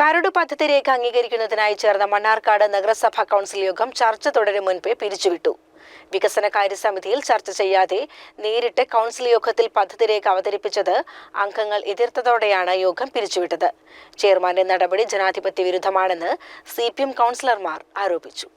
കരട് പദ്ധതി രേഖ അംഗീകരിക്കുന്നതിനായി ചേർന്ന മണ്ണാർക്കാട് നഗരസഭാ കൗൺസിൽ യോഗം ചർച്ച തുടരും മുൻപേ പിരിച്ചുവിട്ടു. വികസന സമിതിയിൽ ചർച്ച ചെയ്യാതെ നേരിട്ട് കൗൺസിൽ യോഗത്തിൽ പദ്ധതി രേഖ അവതരിപ്പിച്ചത് അംഗങ്ങൾ എതിർത്തതോടെയാണ് യോഗം പിരിച്ചുവിട്ടത്. ചെയർമാന്റെ നടപടി ജനാധിപത്യ വിരുദ്ധമാണെന്ന് സി കൗൺസിലർമാർ ആരോപിച്ചു.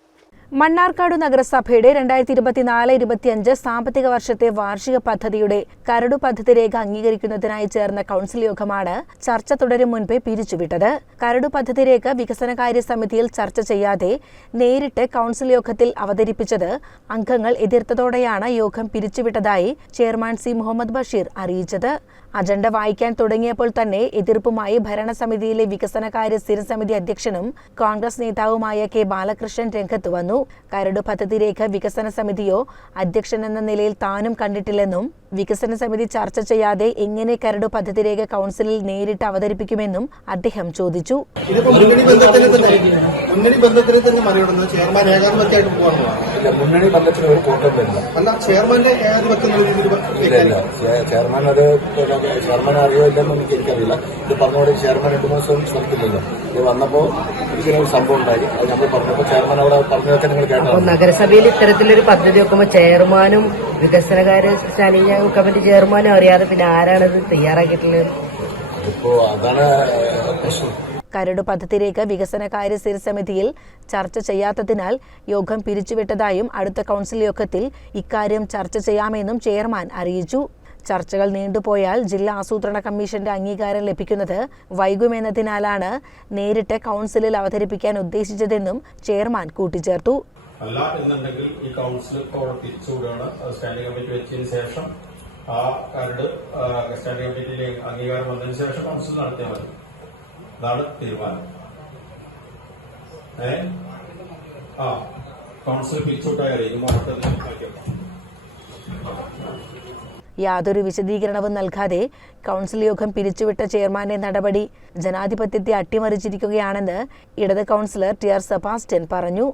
മണ്ണാർക്കാട് നഗരസഭയുടെ രണ്ടായിരത്തി ഇരുപത്തിനാല് ഇരുപത്തിയഞ്ച് സാമ്പത്തിക വർഷത്തെ വാർഷിക പദ്ധതിയുടെ കരടു പദ്ധതി രേഖ അംഗീകരിക്കുന്നതിനായി ചേർന്ന കൗൺസിൽ യോഗമാണ് ചർച്ച തുടരും മുൻപേ പിരിച്ചുവിട്ടത്. കരടു പദ്ധതി രേഖ വികസനകാര്യ സമിതിയിൽ ചർച്ച ചെയ്യാതെ നേരിട്ട് കൗൺസിൽ യോഗത്തിൽ അവതരിപ്പിച്ചത് അംഗങ്ങൾ എതിർത്തതോടെയാണ് യോഗം പിരിച്ചുവിട്ടതായി ചെയർമാൻ സി മുഹമ്മദ് ബഷീർ അറിയിച്ചത്. അജണ്ട വായിക്കാൻ തുടങ്ങിയപ്പോൾ തന്നെ എതിർപ്പുമായി ഭരണസമിതിയിലെ വികസനകാര്യ സ്ഥിരസമിതി അധ്യക്ഷനും കോൺഗ്രസ് നേതാവുമായ കെ ബാലകൃഷ്ണൻ രംഗത്ത് വന്നു. കരട് പദ്ധതി രേഖ വികസന സമിതിയോ അധ്യക്ഷൻ എന്ന നിലയിൽ താനും കണ്ടിട്ടില്ലെന്നും വികസന സമിതി ചർച്ച ചെയ്യാതെ എങ്ങനെ കരട് പദ്ധതി രേഖ കൗൺസിലിൽ നേരിട്ട് അവതരിപ്പിക്കുമെന്നും അദ്ദേഹം ചോദിച്ചു. മുന്നണി ബന്ധത്തിന് തന്നെ മുന്നണി ചെയർമാൻ ഏകാധിപത്യമായിട്ട് മുന്നണി ബന്ധത്തിന് ഒരു കൂട്ടമില്ല അല്ല ചെയർമാന്റെ ഏകാധിപത്യം ചെയർമാൻ അത് ചെയർമാൻ അറിയോ ഇല്ലെന്ന് എനിക്ക് എനിക്കറിയില്ല. ഇത് പറഞ്ഞോടെ ചെയർമാൻ രണ്ടു മൂന്ന് ദിവസം സ്ഥലത്തില്ലല്ലോ ഇത് വന്നപ്പോ ഇങ്ങനെ ഒരു സംഭവം ഉണ്ടായി. അത് നമ്മൾ പറഞ്ഞപ്പോ ചെയർമാൻ അവിടെ പറഞ്ഞതൊക്കെ നിങ്ങൾ കേട്ടോ നഗരസഭയിൽ ഇത്തരത്തിലൊരു പദ്ധതി വെക്കുമ്പോൾ ചെയർമാനും വികസനകാര്യ സ്റ്റാൻഡിംഗ് കമ്മിറ്റി ചെയർമാനും അറിയാതെ പിന്നെ ആരാണത് തയ്യാറാക്കിയിട്ടുള്ളത്? ഇപ്പോ അതാണ് പ്രശ്നം. കരട് പദ്ധതിയിലേക്ക് വികസനകാര്യ സ്ഥിരസമിതിയിൽ ചർച്ച ചെയ്യാത്തതിനാൽ യോഗം പിരിച്ചുവിട്ടതായും അടുത്ത കൗൺസിൽ യോഗത്തിൽ ഇക്കാര്യം ചർച്ച ചെയ്യാമെന്നും ചെയർമാൻ അറിയിച്ചു. ചർച്ചകൾ നീണ്ടുപോയാൽ ജില്ലാ ആസൂത്രണ കമ്മീഷന്റെ അംഗീകാരം ലഭിക്കുന്നത് വൈകുമെന്നതിനാലാണ് നേരിട്ട് കൗൺസിലിൽ അവതരിപ്പിക്കാൻ ഉദ്ദേശിച്ചതെന്നും ചെയർമാൻ കൂട്ടിച്ചേർത്തു. അല്ല എന്നുണ്ടെങ്കിൽ ഈ കൗൺസിൽ തിരിച്ചുവിടുകയാണ്. സ്റ്റാൻഡിംഗ് കമ്മിറ്റി വെച്ചതിന് ശേഷം ആ കരട് സ്റ്റാൻഡിംഗ് കമ്മിറ്റിയിലെ അംഗീകാരം വന്നതിന് ശേഷം കൗൺസിൽ നടത്തിയാൽ മതി. അതാണ് തീരുമാനം. ഏ? ആ കൗൺസിൽ പിരിച്ചുവിട്ടാൽ അറിയിക്കും യാതൊരു വിശദീകരണവും നൽകാതെ കൗൺസിൽ യോഗം പിരിച്ചുവിട്ട ചെയർമാന്റെ നടപടി ജനാധിപത്യത്തെ അട്ടിമറിച്ചിരിക്കുകയാണെന്ന് ഇടത് കൗൺസിലർ ടി ആർ സെബാസ്റ്റ്യൻ പറഞ്ഞു.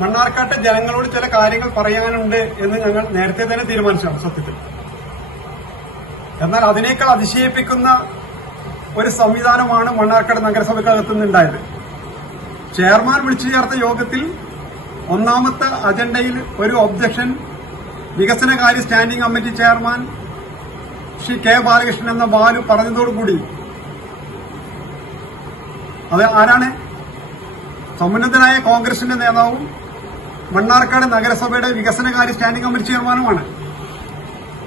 മണ്ണാർക്കാട്ടെ ജനങ്ങളോട് ചില കാര്യങ്ങൾ പറയാനുണ്ട് എന്ന് ഞങ്ങൾ നേരത്തെ തന്നെ തീരുമാനിച്ചു സത്യത്തിൽ. എന്നാൽ അതിനേക്കാൾ അതിശയിപ്പിക്കുന്ന ഒരു സംവിധാനമാണ് മണ്ണാർക്കാട് നഗരസഭയ്ക്കകത്തു നിന്നുണ്ടായത് ചെയർമാൻ വിളിച്ചു ചേർത്ത യോഗത്തിൽ ഒന്നാമത്തെ അജണ്ടയിൽ ഒരു ഒബ്ജക്ഷൻ വികസനകാര്യ standing committee chairman Shri K Balakrishnan എന്ന ബാലു പറഞ്ഞതോടുകൂടി അത് ആരാണ്? സമുന്നതനായ കോൺഗ്രസിന്റെ നേതാവും മണ്ണാർക്കാട് നഗരസഭയുടെ വികസനകാര്യ സ്റ്റാൻഡിംഗ് കമ്മിറ്റി ചെയർമാനുമാണ്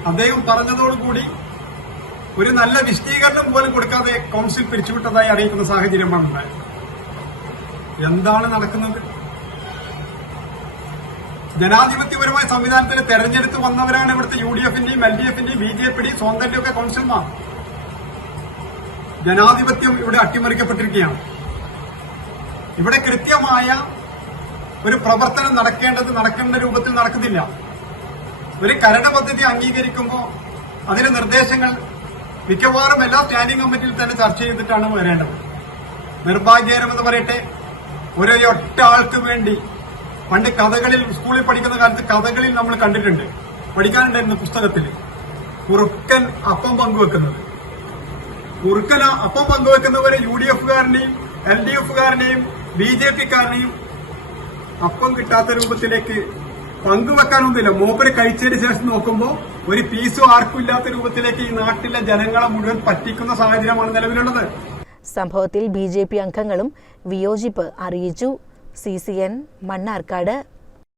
അദ്ദേഹം പറഞ്ഞതോടുകൂടി ഒരു നല്ല വിശദീകരണം പോലും കൊടുക്കാതെ കൌൺസിൽ പിരിച്ചുവിട്ടതായി അറിയിക്കുന്ന സാഹചര്യമാണ് എന്താണ് നടക്കുന്നത്? ജനാധിപത്യപരമായ സംവിധാനത്തിൽ തെരഞ്ഞെടുത്ത് വന്നവരാണ് ഇവിടുത്തെ യു ഡി എഫിന്റെയും എൽ ഡി എഫിന്റെയും ബി ജെ പിയുടെയും സ്വന്തന്റെയും ഒക്കെ കൌൺസിൽമാർ ജനാധിപത്യം ഇവിടെ അട്ടിമറിക്കപ്പെട്ടിരിക്കുകയാണ്. ഇവിടെ കൃത്യമായ ഒരു പ്രവർത്തനം നടക്കേണ്ടത് നടക്കേണ്ട രൂപത്തിൽ നടക്കുന്നില്ല. ഒരു കരട് പദ്ധതി അംഗീകരിക്കുമ്പോൾ അതിന്റെ നിർദ്ദേശങ്ങൾ മിക്കവാറും എല്ലാ സ്റ്റാൻഡിംഗ് കമ്മിറ്റിയിൽ തന്നെ ചർച്ച ചെയ്തിട്ടാണ് വരേണ്ടത്. നിർഭാഗ്യകരമെന്ന് പറയട്ടെ ഒരൊറ്റ ആൾക്ക് വേണ്ടി പണ്ട് കഥകളിൽ സ്കൂളിൽ പഠിക്കുന്ന കാലത്ത് കഥകളിൽ നമ്മൾ കണ്ടിട്ടുണ്ട്. പഠിക്കാനുണ്ടായിരുന്നു പുസ്തകത്തിൽ കുറുക്കൻ അപ്പം പങ്കുവെക്കുന്നത്. കുറുക്കൻ അപ്പം പങ്കുവെക്കുന്നവരെ യു ഡി എഫുകാരനെയും എൽ ഡി എഫുകാരനെയും ബി ജെ പിക്കാരനെയും അപ്പം കിട്ടാത്ത രൂപത്തിലേക്ക് പങ്കുവെക്കാനൊന്നുമില്ല. മൂപ്പര് കഴിച്ചതിന് ശേഷം നോക്കുമ്പോൾ ഒരു പീസോ ആർക്കും ഇല്ലാത്ത രൂപത്തിലേക്ക് ഈ നാട്ടിലെ ജനങ്ങളെ മുഴുവൻ പറ്റിക്കുന്ന സാഹചര്യമാണ് നിലവിലുള്ളത്. സംഭവത്തിൽ ബി ജെ പി അംഗങ്ങളും വിയോജിപ്പ് അറിയിച്ചു. C C N Mannarkkad